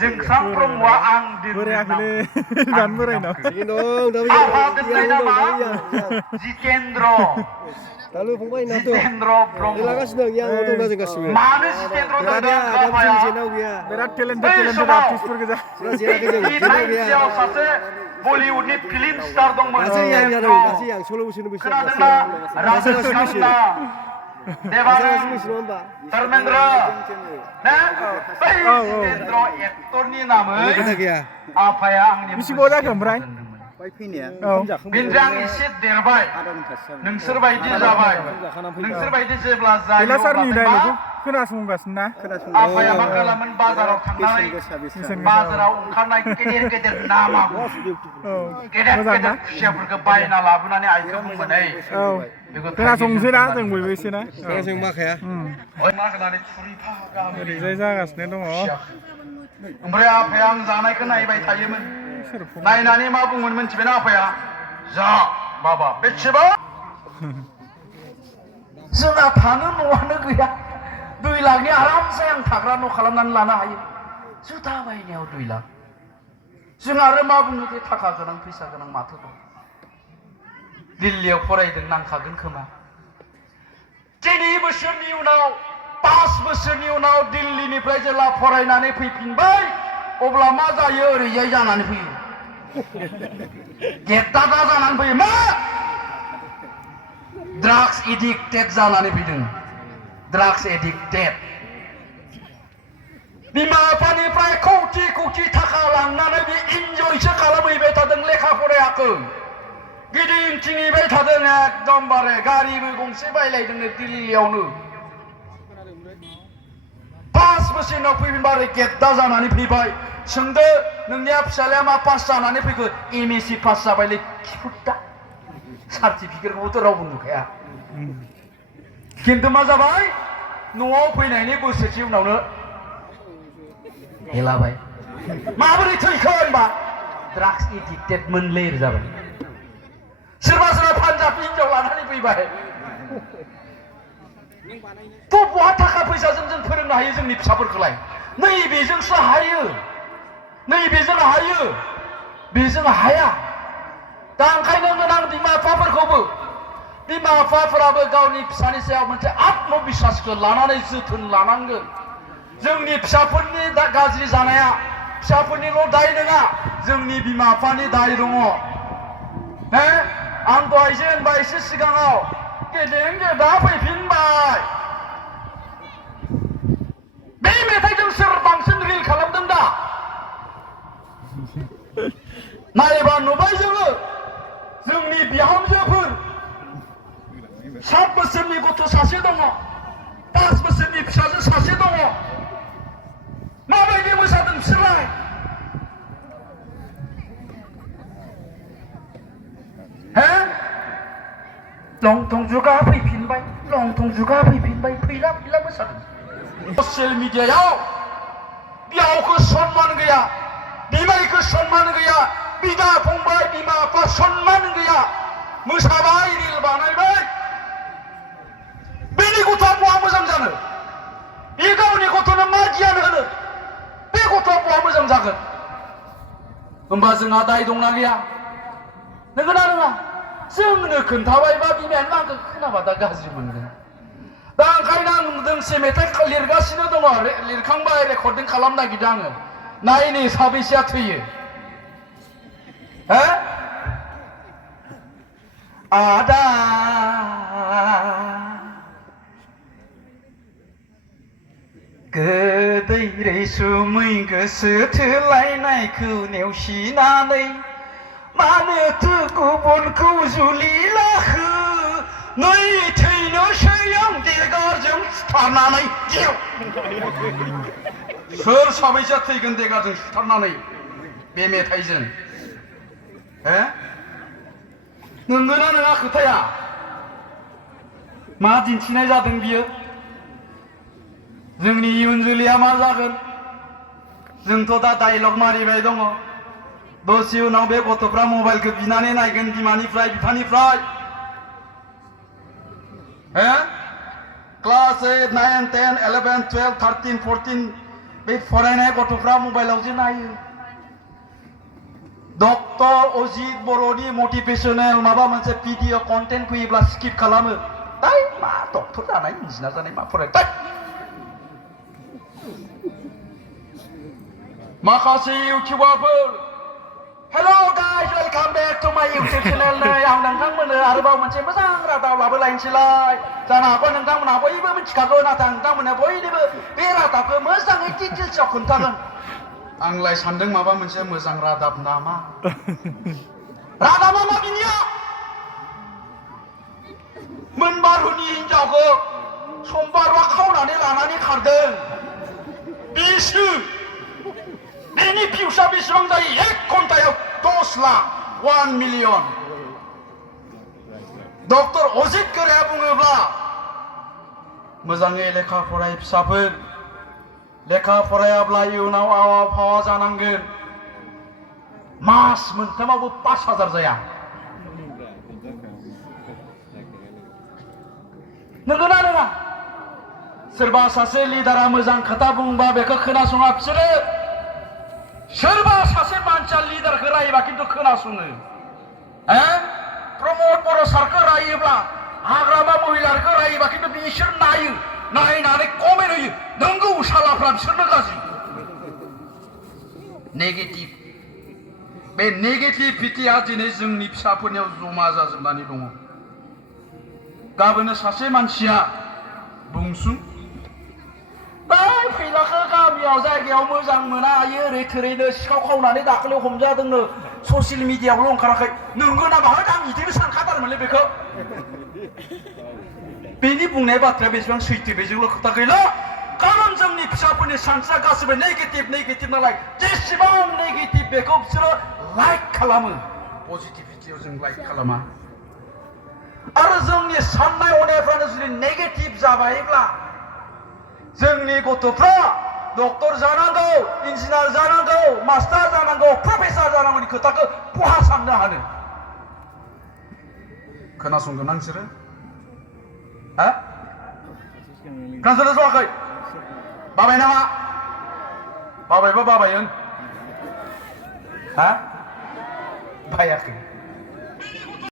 जों साफ्रोमबोआ आं बोरायाखैलै दानो बोरायनाव दोननाय नामा Jitendra Lalu fungbai na to. Jitendra Brahma Ilagas na yang auto na jeng kasih. मानो Jitendra Ada ada mesin jenau dia. बिराद टेलेन्टेड आर्टिस्टफोर गोजा Sudah jenau dia jenau dia. सासे बलिउडनि फिल्म स्टार दंमोन Kasih yang Jitendra kasih yang solo mesin mesin. खोनादोंना राजेश खन्ना देवानन्द धर्मेन्द्र ना बै जितेन्द्र एक्टरनि नामै Kita kia. आफाया आंनि बेसे गोबाव जाखो ओमफ्राय बेनिफ्राय आं एसे देरबाय नोंसोर बायदि जाबाय नोंसोर बायदि जेब्ला जायो बेलासारनि अब्ला डायलगखौ खोनासंगासिनो ना आफाया मा खालामोन बाजाराव थांनानै बाजाराव ओंखारनाय गेदेर गेदेर ना मागुर गेदेर गेदेर खुसियाफोरखौ बायना लाबोनानै आइखौ बुंगोन ओइ औ खोनासंसै ना जों बयबो एसे ना Sekarang saya makanya. मा होनानै थुरिफा गाहाम ओरैजाय जागासिनो दङ ओमफ्राय आफाया आं जानायखौ नायबाय थायोमोन नायनानै मा बुंगोन मिन्थिबायना आफाया जा बाबा बेसेबा जोंहा थानो न'आनो गैया 2 लाखनि आरामसे आं थाग्रा न' खालामनानै लानो हायो जुथा बायनायाव 2 लाख जों आरो मा बुङो दे थाखा गोनां फैसा गोनां माथो दं दिल्लीयाव फरायदों नांखागोन खोमा 3 बोसोरनि उनाव 5 बोसोरनि उनाव दिल्लीनिफ्राय जेब्ला फरायनानै फैफिनबाय अब्ला मा जायो ओरैजाय जानानै फैयो गेद्दादा जानानै फैयो मा ड्राग्स एडिक्टेड जानानै फैदों ड्राग्स एडिक्टेड बिमा बिफानिफ्राय कौटि कौटि थाखा लांनानै बे इन्जयसो खालामहैबाय थादों लेखा फरायाखै गिदिं थिंहैबाय थादों एकदमबारे गारिबो गंसे बायलायदोंनो दिल्लीयावनो 5 बोसोरनाव फैफिनबाय गेद्दा जानानै फैबाय सोंदो नोंनिया फिसालाया मा पास जानानै फैखो एमएससी पास जाबायलै खिफुट्टा सार्टिफिकेटखौबोथ' रावबो नुखाया खिन्थु मा जाबाय न'आव फैनायनि बोसोरसे उनावनो हेलाबाय माबोरै थैखो होनबा ड्राग्स एडिक्टेड मोनलै जाबाय सोरबा सोरबा पान्जाबनि हिनजाव लानानै फैबाय थ' बहा थाखा फैसाजों जों फोरोंनो हायो जोंनि फिसाफोरखौलाय नैबेजोंसो हायो नैबेजों हायो बेजों हाया दा ओंखायनो गोनां बिमा बिफाफोरखौबो बिमा बिफाफोराबो गावनि फिसानि सायाव मोनसे आत्मबिश्वासखौ लानानै जोथोन लानांगोन जोंनि फिसाफोरनि गाज्रि जानाया फिसाफोरनिल' दाय नङा जोंनि बिमा बिफानि दाय दङ आं दहायसो होनबाय एसे सिगाङाव गेदें गेदा फैफिनबाय बे मेथाइजों सोर बांसिन रिल खालामदों दा नायबा नुबाय जोङो जोंनि बिहामजोफोर 7 बोसोरनि गथ' सासे दङ 5 बोसोरनि फिसाजो सासे दङ माबायदि मोसादों बिसोरलाय लंथं जुगा फैफिनबाय लंथं जुगा फैफिनबाय फैला फैला मोसादों ससियेल मिडियायाव बिहावखौ सनमान गैया बिमायखौ सनमान गैया बिदा फंबाय बिमा बिफा सनमान गैया मोसाबाय रिल बानायबाय बेनि गथ'आ बहा मोजां जानो बे गावनि गथ'नो मा गियान होनो बे गथ'आ बहा मोजां जागोन होमबा जोंहा दाय दंना गैया नंगौना नङा जोंनो खोन्थाबायबा बिमायानो आंखौ खोनाबा दा गाज्रि मोनगोन दा ओंखायनो आं दोंसे मेथाइ लिरगासिनो दङ लिरखांबाय रेकर्डिं खालामनो नागिरदों आङो नायनि साबैसेया थैयो आदा गोदै रैसुमै गोसो थोलायनायखौ नेवसिनानै मानोथो गुबुनखौ जुलि लाखो नै थैनोसै आं देगारजों सुथारनानै सोर साबैसेया थैगोन देगारजों सुथारनानै बे मेथाइजों नंगौना नङा खोथाया मा दिन्थिनाय जादों बियो जोंनि इयुन जोलैया मा जागोन जोंथ' दा डायलग मारिबाय दङ दसे उनाव बे गथ'फ्रा मबाइलखौ बिनानै नायगोन बिमानिफ्राय बिफानिफ्राय क्लास 8, 9, 10, 11, 12, 13, 14 बे फरायनाय गथ'फ्रा मबाइलाव जे नायो डक्टर अजित बर'नि मटिभेशनेल माबा मोनसे भिडिअ कन्टेन्ट फैयोब्ला स्किप खालामो दै मा डक्टर जानाय इन्जिनियार जानाय मा फराय दै माखासे इउटिउबारफोर hello guys welcome back to my YouTube channel नै आं नोंथांमोननो आरोबाव मोनसे मोजां रादाब लाबोलायनोसैलाय जानो हागौ नोंथांमोनहा बयबो मिथिखागौ नाथाय नोंथांमोनहा बयनिबो बे रादाबखौ मोजाङै डिटेल्सआव खोन्थागोन आंलाय सानदों माबा मोनसे मोजां रादाब नामा रादाबा मा बिनिया मोनबारुनि हिनजावखौ समबारुआ खावनानै लानानै खारदों बिसो बेनि भिउसआ बेसेबां जायो 1 घन्टायाव 10 लाख 1 मिलियन डक्टर अजित गोराया बुङोब्ला मोजाङै लेखा फराय फिसाफोर लेखा फरायाब्ला इयुनाव आवा फावा जानांगोन मास मोनथामावबो 5000 जाया नंगौना नङा सोरबा सासे लिडारा मोजां खोथा बुंबा बेखौ खोनासङा बिसोरो सोरबा सासे मानसिया लिडारखौ रायोबा खिन्थु खोनासङो प्रमद बर' सारखौ रायोब्ला हाग्रामा महिलाखौ रायोबा खिन्थु बिसोर नायो नायनानै कमेन्ट होयो नंगौ सालाफ्रा बिसोरनो गाज्रि नेगेटिभ बे नेगेटिभिटिया दिनै जोंनि फिसाफोरनियाव जमा जाजोबनानै दङ गाबोनो सासे मानसिया बुंसुं फैलाखौ गामियाव जायगायाव मोजां मोना आयो ओरै थोरैनो सिखाव खावनानै दाखालि हमजादोंनो ससियेल मिडियायावल' ओंखाराखै नंगौ ना माहोन आं बिदिबो सानखाथारमोनलै बेखौ बेनि बुंनाय बाथ्राया बेसेबां सैथो बेजोंल' खोथा गैला खारन जोंनि फिसाफोरनि सानस्रिया गासिबो नेगेटिभ नालाय जेसेबां नेगेटिभ बेखौ बिसोरो लाइक खालामो पजिटिभिटियाव जों लाइक खालामा आरो जोंनि साननाय हनायफ्रानो जुदि नेगेटिभ जाबायब्ला जोंनि गथ'फ्रा डक्टर जानांगौ इन्जिनियार जानांगौ मास्टार जानांगौ प्रफेसार जानांगौनि खोथाखौ बहा साननो हानो खोनासंगोन ना नोंसोरो खोनासंनो जायाखै बाबाय नामा बाबायबा बाबाय होन बायाखै